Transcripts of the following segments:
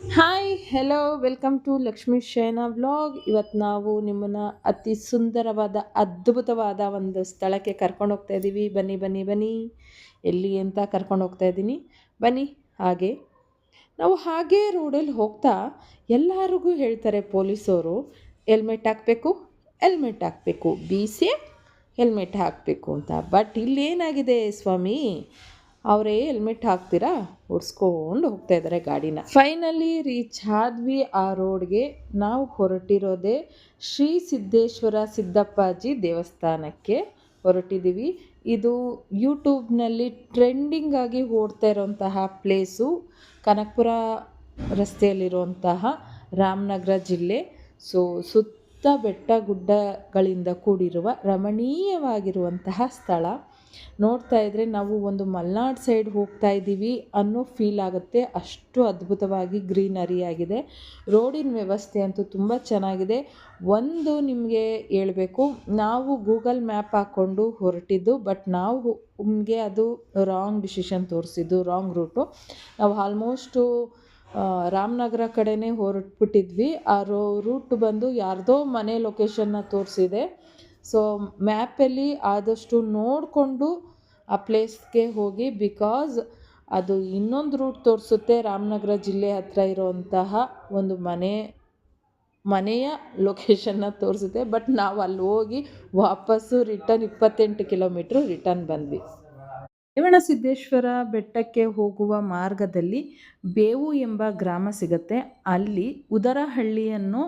Hi hello welcome to Lakshmi Shayana vlog. ಇವತ್ತು ನಾವು ನಿಮ್ಮನ್ನು ಅತಿ ಸುಂದರವಾದ ಅದ್ಭುತವಾದ ಒಂದು ಸ್ಥಳಕ್ಕೆ ಕರ್ಕೊಂಡು ಹೋಗ್ತಾ ಇದ್ದೀವಿ. ಬನ್ನಿ ಬನ್ನಿ ಬನ್ನಿ, ಎಲ್ಲಿ ಅಂತ ಕರ್ಕೊಂಡು ಹೋಗ್ತಾ ಇದ್ದೀನಿ ಬನ್ನಿ. ಹಾಗೆ ಹಾಗೆ ರೋಡಲ್ಲಿ ಹೋಗ್ತಾ ಎಲ್ಲರಿಗೂ ಹೇಳ್ತಾರೆ ಪೊಲೀಸವರು, ಹೆಲ್ಮೆಟ್ ಹಾಕಬೇಕು, ಬಿ ಸಿ ಹೆಲ್ಮೆಟ್ ಹಾಕಬೇಕು ಅಂತ. ಬಟ್ ಇಲ್ಲೇನಾಗಿದೆ ಸ್ವಾಮಿ, ಅವರೇ ಹೆಲ್ಮೆಟ್ ಹಾಕ್ತೀರಾ ಓಡಿಸ್ಕೊಂಡು ಹೋಗ್ತಾ ಇದ್ದಾರೆ ಗಾಡಿನ. ಫೈನಲಿ ರೀಚ್ ಆದ್ವಿ ಆ ರೋಡ್ಗೆ. ನಾವು ಹೊರಟಿರೋದೇ ಶ್ರೀ ಸಿದ್ದೇಶ್ವರ ಸಿದ್ದಪ್ಪಾಜಿ ದೇವಸ್ಥಾನಕ್ಕೆ ಹೊರಟಿದ್ದೀವಿ. ಇದು ಯೂಟ್ಯೂಬ್ನಲ್ಲಿ ಟ್ರೆಂಡಿಂಗ್ ಆಗಿ ಓಡ್ತಾ ಇರೋಂತಹ ಪ್ಲೇಸು, ಕನಕಪುರ ರಸ್ತೆಯಲ್ಲಿರುವಂತಹ ರಾಮನಗರ ಜಿಲ್ಲೆ. ಸುತ್ತ ಬೆಟ್ಟ ಗುಡ್ಡಗಳಿಂದ ಕೂಡಿರುವ ರಮಣೀಯವಾಗಿರುವಂತಹ ಸ್ಥಳ. ನೋಡ್ತಾ ಇದ್ದರೆ ನಾವು ಒಂದು ಮಲೆನಾಡು ಸೈಡ್ ಹೋಗ್ತಾ ಇದ್ದೀವಿ ಅನ್ನೋ ಫೀಲ್ ಆಗುತ್ತೆ, ಅಷ್ಟು ಅದ್ಭುತವಾಗಿ ಗ್ರೀನರಿ ಆಗಿದೆ. ರೋಡಿನ ವ್ಯವಸ್ಥೆ ಅಂತೂ ತುಂಬ ಚೆನ್ನಾಗಿದೆ. ಒಂದು ನಿಮಗೆ ಹೇಳಬೇಕು, ನಾವು ಗೂಗಲ್ ಮ್ಯಾಪ್ ಹಾಕ್ಕೊಂಡು ಹೊರಟಿದ್ದು, ಬಟ್ ನಮಗೆ ಅದು ರಾಂಗ್ ಡಿಸಿಷನ್ ತೋರಿಸಿದ್ದು, ರಾಂಗ್ ರೂಟು. ನಾವು ಆಲ್ಮೋಸ್ಟು ರಾಮನಗರ ಕಡೆನೇ ಹೊರಟ್ಬಿಟ್ಟಿದ್ವಿ. ಆ ರೂಟ್ ಬಂದು ಯಾರ್ದೋ ಮನೆ ಲೊಕೇಶನ್ನ ತೋರಿಸಿದೆ. ಸೊ ಮ್ಯಾಪಲ್ಲಿ ಆದಷ್ಟು ನೋಡಿಕೊಂಡು ಆ ಪ್ಲೇಸ್ಗೆ ಹೋಗಿ, ಬಿಕಾಸ್ ಅದು ಇನ್ನೊಂದು ರೂಟ್ ತೋರಿಸುತ್ತೆ. ರಾಮನಗರ ಜಿಲ್ಲೆ ಹತ್ತಿರ ಇರೋವಂತಹ ಒಂದು ಮನೆಯ ಲೊಕೇಶನ್ನ ತೋರಿಸುತ್ತೆ. ಬಟ್ ನಾವು ಅಲ್ಲಿ ಹೋಗಿ ವಾಪಸ್ಸು ರಿಟರ್ನ್ 28 ಕಿಲೋಮೀಟ್ರು ರಿಟರ್ನ್ ಬಂದ್ವಿ. ರೇವಣಸಿದ್ದೇಶ್ವರ ಬೆಟ್ಟಕ್ಕೆ ಹೋಗುವ ಮಾರ್ಗದಲ್ಲಿ ಬೇವು ಎಂಬ ಗ್ರಾಮ ಸಿಗುತ್ತೆ. ಅಲ್ಲಿ ಉದರಹಳ್ಳಿ ಅನ್ನೋ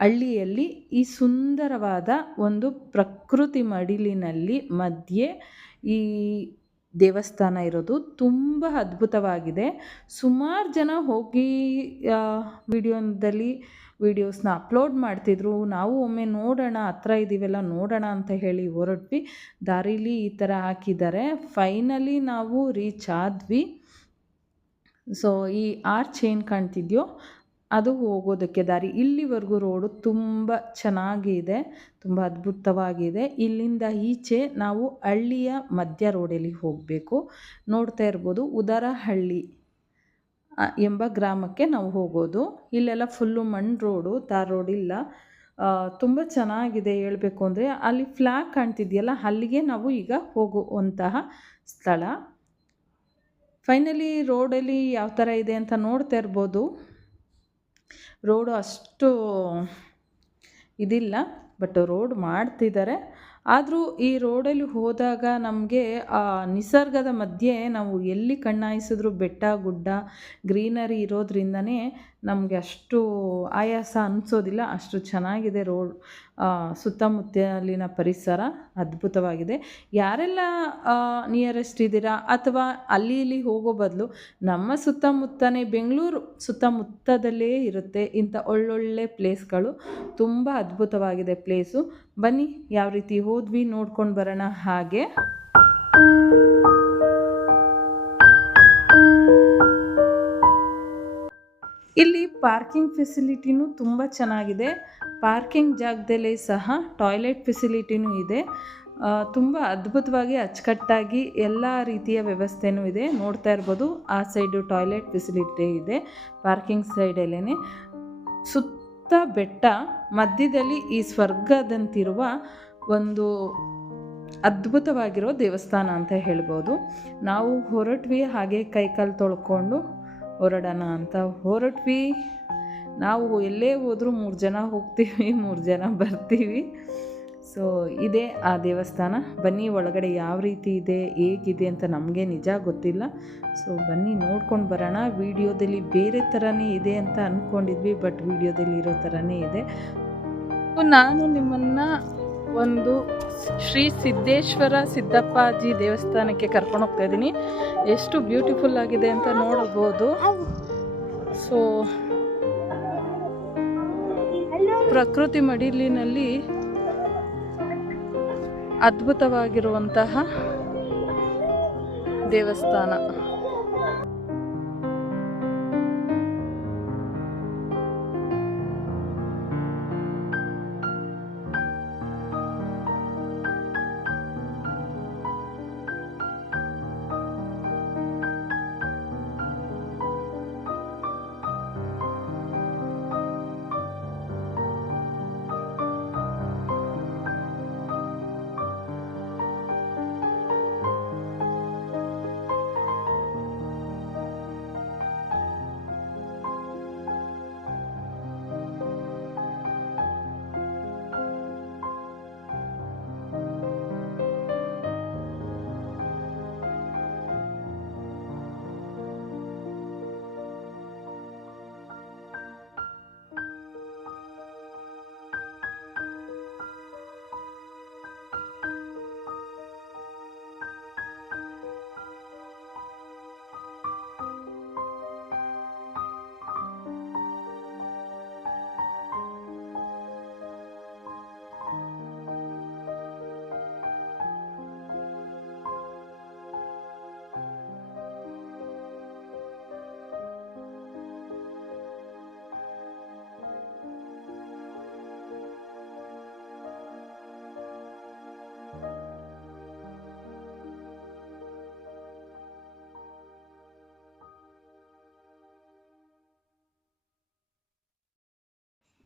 ಹಳ್ಳಿಯಲ್ಲಿ ಈ ಸುಂದರವಾದ ಒಂದು ಪ್ರಕೃತಿ ಮಡಿಲಿನಲ್ಲಿ ಮಧ್ಯೆ ಈ ದೇವಸ್ಥಾನ ಇರೋದು ತುಂಬ ಅದ್ಭುತವಾಗಿದೆ. ಸುಮಾರು ಜನ ಹೋಗಿ ವೀಡಿಯೋಸ್ನ ಅಪ್ಲೋಡ್ ಮಾಡ್ತಿದ್ರು. ನಾವು ಒಮ್ಮೆ ನೋಡೋಣ, ಹತ್ರ ಇದ್ದೀವೆಲ್ಲ ನೋಡೋಣ ಅಂತ ಹೇಳಿ ಹೊರಟ್ವಿ. ದಾರೀಲಿ ಈ ಥರ ಹಾಕಿದ್ದಾರೆ. ಫೈನಲಿ ನಾವು ರೀಚ್ ಆದ್ವಿ. ಸೊ ಈ ಆರ್ಚ್ ಏನು ಕಾಣ್ತಿದೆಯೋ ಅದು ಹೋಗೋದಕ್ಕೆ ದಾರಿ. ಇಲ್ಲಿವರೆಗೂ ರೋಡು ತುಂಬ ಚೆನ್ನಾಗಿದೆ, ತುಂಬ ಅದ್ಭುತವಾಗಿದೆ. ಇಲ್ಲಿಂದ ಈಚೆ ನಾವು ಹಳ್ಳಿಯ ಮಧ್ಯ ರೋಡಲ್ಲಿ ಹೋಗಬೇಕು. ನೋಡ್ತಾ ಇರ್ಬೋದು, ಉದರಹಳ್ಳಿ ಎಂಬ ಗ್ರಾಮಕ್ಕೆ ನಾವು ಹೋಗೋದು. ಇಲ್ಲೆಲ್ಲ ಫುಲ್ಲು ಮಣ್ಣು ರೋಡು, ತಾರ್ ರೋಡ್ ಇಲ್ಲ. ತುಂಬ ಚೆನ್ನಾಗಿದೆ ಹೇಳಬೇಕು ಅಂದರೆ. ಅಲ್ಲಿ ಫ್ಲ್ಯಾಗ್ ಕಾಣ್ತಿದೆಯಲ್ಲ, ಅಲ್ಲಿಗೆ ನಾವು ಈಗ ಹೋಗುವಂತಹ ಸ್ಥಳ. ಫೈನಲಿ ರೋಡಲ್ಲಿ ಯಾವ ಥರ ಇದೆ ಅಂತ ನೋಡ್ತಾ ಇರ್ಬೋದು. ರೋಡು ಅಷ್ಟು ಇದಿಲ್ಲ, ಬಟ್ ರೋಡ್ ಮಾಡ್ತಿದ್ದಾರೆ. ಆದರೂ ಈ ರೋಡಲ್ಲಿ ಹೋದಾಗ ನಮಗೆ ಆ ನಿಸರ್ಗದ ಮಧ್ಯೆ ನಾವು ಎಲ್ಲಿ ಕಣ್ಣಾಯಿಸಿದ್ರು ಬೆಟ್ಟ ಗುಡ್ಡ ಗ್ರೀನರಿ ಇರೋದ್ರಿಂದನೇ ನಮಗೆ ಅಷ್ಟು ಆಯಾಸ ಅನಿಸೋದಿಲ್ಲ. ಅಷ್ಟು ಚೆನ್ನಾಗಿದೆ ರೋಡ್. ಸುತ್ತಮುತ್ತಲಿನ ಪರಿಸರ ಅದ್ಭುತವಾಗಿದೆ. ಯಾರೆಲ್ಲ ನಿಯರೆಸ್ಟ್ ಇದ್ದೀರಾ ಅಥವಾ ಅಲ್ಲಿ ಇಲ್ಲಿ ಹೋಗೋ ಬದಲು ನಮ್ಮ ಸುತ್ತಮುತ್ತನೇ ಬೆಂಗಳೂರು ಸುತ್ತಮುತ್ತದಲ್ಲೇ ಇರುತ್ತೆ ಇಂಥ ಒಳ್ಳೊಳ್ಳೆ ಪ್ಲೇಸ್ಗಳು. ತುಂಬ ಅದ್ಭುತವಾಗಿದೆ ಪ್ಲೇಸು. ಬನ್ನಿ ಯಾವ ರೀತಿ ಹೋದ್ವಿ ನೋಡ್ಕೊಂಡು ಬರೋಣ. ಹಾಗೆ ಇಲ್ಲಿ ಪಾರ್ಕಿಂಗ್ ಫೆಸಿಲಿಟಿನೂ ತುಂಬ ಚೆನ್ನಾಗಿದೆ. ಪಾರ್ಕಿಂಗ್ ಜಾಗದಲ್ಲೇ ಸಹ ಟಾಯ್ಲೆಟ್ ಫೆಸಿಲಿಟಿನೂ ಇದೆ. ತುಂಬ ಅದ್ಭುತವಾಗಿ ಅಚ್ಚುಕಟ್ಟಾಗಿ ಎಲ್ಲ ರೀತಿಯ ವ್ಯವಸ್ಥೆನೂ ಇದೆ. ನೋಡ್ತಾ ಇರ್ಬೋದು, ಆ ಸೈಡು ಟಾಯ್ಲೆಟ್ ಫೆಸಿಲಿಟಿ ಇದೆ ಪಾರ್ಕಿಂಗ್ ಸೈಡಲ್ಲೇ. ಸುತ್ತ ಬೆಟ್ಟ, ಮಧ್ಯದಲ್ಲಿ ಈ ಸ್ವರ್ಗದಂತಿರುವ ಒಂದು ಅದ್ಭುತವಾಗಿರೋ ದೇವಸ್ಥಾನ ಅಂತ ಹೇಳ್ಬೋದು. ನಾವು ಹೊರಟ್ವಿ, ಹಾಗೆ ಕೈಕಾಲು ತೊಳ್ಕೊಂಡು ಹೊರಡೋಣ ಅಂತ ಹೊರಟ್ವಿ. ನಾವು ಎಲ್ಲೇ ಹೋದರೂ 3 ಜನ ಹೋಗ್ತೀವಿ, 3 ಜನ ಬರ್ತೀವಿ. ಸೊ ಇದೇ ಆ ದೇವಸ್ಥಾನ. ಬನ್ನಿ ಒಳಗಡೆ ಯಾವ ರೀತಿ ಇದೆ, ಹೇಗಿದೆ ಅಂತ ನಮಗೆ ನಿಜ ಗೊತ್ತಿಲ್ಲ. ಸೊ ಬನ್ನಿ ನೋಡ್ಕೊಂಡು ಬರೋಣ. ವಿಡಿಯೋದಲ್ಲಿ ಬೇರೆ ಥರನೇ ಇದೆ ಅಂತ ಅಂದ್ಕೊಂಡಿದ್ವಿ, ಬಟ್ ವಿಡಿಯೋದಲ್ಲಿ ಇರೋ ಥರನೇ ಇದೆ. ನಾನು ನಿಮ್ಮನ್ನು ಒಂದು ಶ್ರೀ ಸಿದ್ದೇಶ್ವರ ಸಿದ್ದಪ್ಪಾಜಿ ದೇವಸ್ಥಾನಕ್ಕೆ ಕರ್ಕೊಂಡು ಹೋಗ್ತಾ ಇದ್ದೀನಿ. ಎಷ್ಟು ಬ್ಯೂಟಿಫುಲ್ ಆಗಿದೆ ಅಂತ ನೋಡಬಹುದು. ಸೊ ಪ್ರಕೃತಿ ಮಡಿಲಿನಲ್ಲಿ ಅದ್ಭುತವಾಗಿರುವಂತಹ ದೇವಸ್ಥಾನ.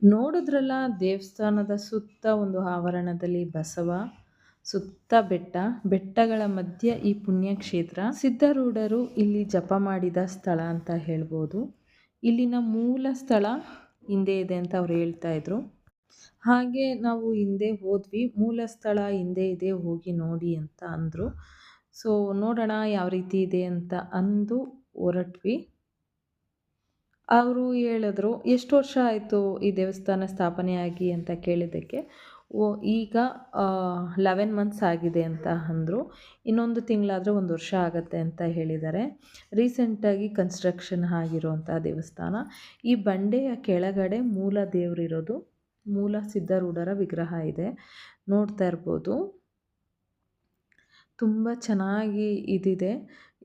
ನೋಡಿದ್ರಲ್ಲ ದೇವಸ್ಥಾನದ ಸುತ್ತ ಒಂದು ಆವರಣದಲ್ಲಿ ಬಸವ, ಸುತ್ತ ಬೆಟ್ಟಗಳ ಮಧ್ಯೆ ಈ ಪುಣ್ಯಕ್ಷೇತ್ರ. ಸಿದ್ಧಾರೂಢರು ಇಲ್ಲಿ ಜಪ ಮಾಡಿದ ಸ್ಥಳ ಅಂತ ಹೇಳ್ಬೋದು. ಇಲ್ಲಿನ ಮೂಲ ಸ್ಥಳ ಹಿಂದೆ ಇದೆ ಅಂತ ಅವ್ರು ಹೇಳ್ತಾ ಇದ್ರು. ಹಾಗೆ ನಾವು ಹಿಂದೆ ಹೋದ್ವಿ, ಮೂಲ ಸ್ಥಳ ಹಿಂದೆ ಇದೆ, ಹೋಗಿ ನೋಡಿ ಅಂತ ಅಂದರು. ಸೊ ನೋಡೋಣ ಯಾವ ರೀತಿ ಇದೆ ಅಂತ ಅಂದು ಹೊರಟ್ವಿ. ಅವರು ಹೇಳಿದ್ರು, ಎಷ್ಟು ವರ್ಷ ಆಯಿತು ಈ ದೇವಸ್ಥಾನ ಸ್ಥಾಪನೆ ಆಗಿ ಅಂತ ಕೇಳಿದ್ದಕ್ಕೆ, ಈಗ 11 ಮಂತ್ಸ್ ಆಗಿದೆ ಅಂತ ಅಂದರು. ಇನ್ನೊಂದು ತಿಂಗಳಾದರೆ 1 ವರ್ಷ ಆಗುತ್ತೆ ಅಂತ ಹೇಳಿದ್ದಾರೆ. ರೀಸೆಂಟಾಗಿ ಕನ್ಸ್ಟ್ರಕ್ಷನ್ ಆಗಿರುವಂಥ ದೇವಸ್ಥಾನ. ಈ ಬಂಡೆಯ ಕೆಳಗಡೆ ಮೂಲ ದೇವರಿರೋದು, ಮೂಲ ಸಿದ್ಧಾರೂಢರ ವಿಗ್ರಹ ಇದೆ, ನೋಡ್ತಾ ಇರ್ಬೋದು. ತುಂಬ ಚೆನ್ನಾಗಿ ಇದಿದೆ.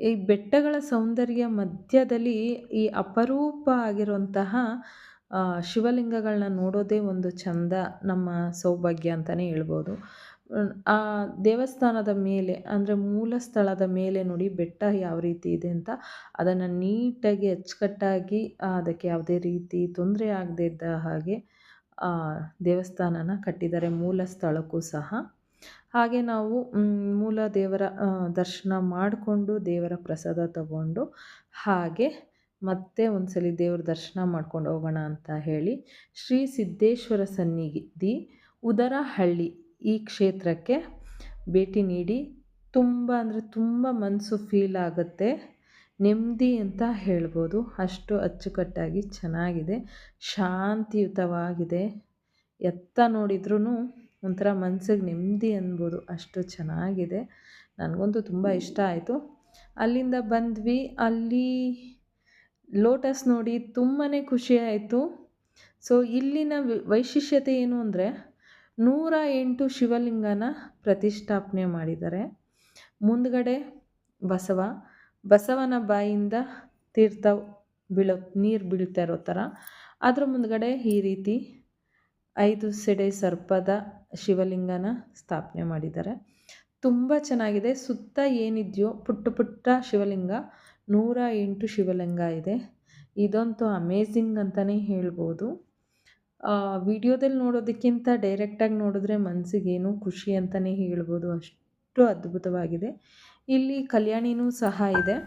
ಈ ಬೆಟ್ಟಗಳ ಸೌಂದರ್ಯ ಮಧ್ಯದಲ್ಲಿ ಈ ಅಪರೂಪ ಆಗಿರುವಂತಹ ಶಿವಲಿಂಗಗಳನ್ನ ನೋಡೋದೇ ಒಂದು ಚಂದ, ನಮ್ಮ ಸೌಭಾಗ್ಯ ಅಂತಲೇ ಹೇಳ್ಬೋದು. ಆ ದೇವಸ್ಥಾನದ ಮೇಲೆ ಅಂದರೆ ಮೂಲ ಸ್ಥಳದ ಮೇಲೆ ನೋಡಿ ಬೆಟ್ಟ ಯಾವ ರೀತಿ ಇದೆ ಅಂತ, ಅದನ್ನು ನೀಟಾಗಿ ಅಚ್ಚುಕಟ್ಟಾಗಿ ಅದಕ್ಕೆ ಯಾವುದೇ ರೀತಿ ತೊಂದರೆ ಆಗದೇ ಇದ್ದ ಹಾಗೆ ದೇವಸ್ಥಾನನ ಕಟ್ಟಿದ್ದಾರೆ, ಮೂಲ ಸ್ಥಳಕ್ಕೂ ಸಹ. ಹಾಗೆ ನಾವು ಮೂಲ ದೇವರ ದರ್ಶನ ಮಾಡಿಕೊಂಡು ದೇವರ ಪ್ರಸಾದ ತಗೊಂಡು ಹಾಗೆ ಮತ್ತೆ ಒಂದ್ಸಲಿ ದೇವ್ರ ದರ್ಶನ ಮಾಡ್ಕೊಂಡು ಹೋಗೋಣ ಅಂತ ಹೇಳಿ ಶ್ರೀ ಸಿದ್ದೇಶ್ವರ ಸನ್ನಿಧಿ ಉದರಹಳ್ಳಿ ಈ ಕ್ಷೇತ್ರಕ್ಕೆ ಭೇಟಿ ನೀಡಿ ತುಂಬ ಅಂದರೆ ತುಂಬ ಮನಸ್ಸು ಫೀಲ್ ಆಗುತ್ತೆ, ನೆಮ್ಮದಿ ಅಂತ ಹೇಳ್ಬೋದು. ಅಷ್ಟು ಅಚ್ಚುಕಟ್ಟಾಗಿ ಚೆನ್ನಾಗಿದೆ, ಶಾಂತಿಯುತವಾಗಿದೆ. ಎತ್ತ ನೋಡಿದ್ರೂ ಒಂಥರ ಮನ್ಸಿಗೆ ನೆಮ್ಮದಿ ಅನ್ಬೋದು, ಅಷ್ಟು ಚೆನ್ನಾಗಿದೆ. ನನಗಂತೂ ತುಂಬ ಇಷ್ಟ ಆಯಿತು. ಅಲ್ಲಿಂದ ಬಂದ್ವಿ, ಅಲ್ಲಿ ಲೋಟಸ್ ನೋಡಿ ತುಂಬಾ ಖುಷಿ ಆಯಿತು. ಸೊ ಇಲ್ಲಿನ ವೈಶಿಷ್ಟ್ಯತೆ ಏನು ಅಂದರೆ 108 ಶಿವಲಿಂಗನ ಪ್ರತಿಷ್ಠಾಪನೆ ಮಾಡಿದ್ದಾರೆ. ಮುಂದ್ಗಡೆ ಬಸವನ ಬಾಯಿಂದ ತೀರ್ಥ ನೀರು ಬೀಳ್ತಾ ಇರೋ ಥರ, ಅದ್ರ ಮುಂದ್ಗಡೆ ಈ ರೀತಿ 5 ಸೆಡೆ ಸರ್ಪದ ಶಿವಲಿಂಗನ ಸ್ಥಾಪನೆ ಮಾಡಿದ್ದಾರೆ. ತುಂಬ ಚೆನ್ನಾಗಿದೆ. ಸುತ್ತ ಏನಿದೆಯೋ ಪುಟ್ಟ ಶಿವಲಿಂಗ, 108 ಶಿವಲಿಂಗ ಇದೆ. ಇದಂತೂ ಅಮೇಝಿಂಗ್ ಅಂತಲೇ ಹೇಳ್ಬೋದು. ವಿಡಿಯೋದಲ್ಲಿ ನೋಡೋದಕ್ಕಿಂತ ಡೈರೆಕ್ಟಾಗಿ ನೋಡಿದ್ರೆ ಮನಸ್ಸಿಗೇನೋ ಖುಷಿ ಅಂತಲೇ ಹೇಳ್ಬೋದು, ಅಷ್ಟು ಅದ್ಭುತವಾಗಿದೆ. ಇಲ್ಲಿ ಕಲ್ಯಾಣಿನೂ ಸಹ ಇದೆ.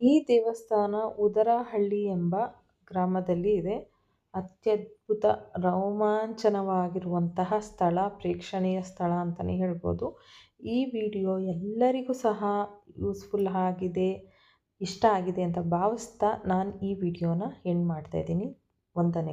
ಈ ದೇವಸ್ಥಾನ ಉದರಹಳ್ಳಿ ಎಂಬ ಗ್ರಾಮದಲ್ಲಿ ಇದೆ. ಅತ್ಯದ್ಭುತ ರೋಮಾಂಚನವಾಗಿರುವಂತಹ ಸ್ಥಳ, ಪ್ರೇಕ್ಷಣೀಯ ಸ್ಥಳ ಅಂತಲೇ ಹೇಳ್ಬೋದು. ಈ ವಿಡಿಯೋ ಎಲ್ಲರಿಗೂ ಸಹ ಯೂಸ್ಫುಲ್ ಆಗಿದೆ, ಇಷ್ಟ ಆಗಿದೆ ಅಂತ ಭಾವಿಸ್ತಾ ನಾನು ಈ ವಿಡಿಯೋನ ಎಂಡ್ ಮಾಡ್ತಾಯಿದ್ದೀನಿ. ವಂದನೆಗಳು.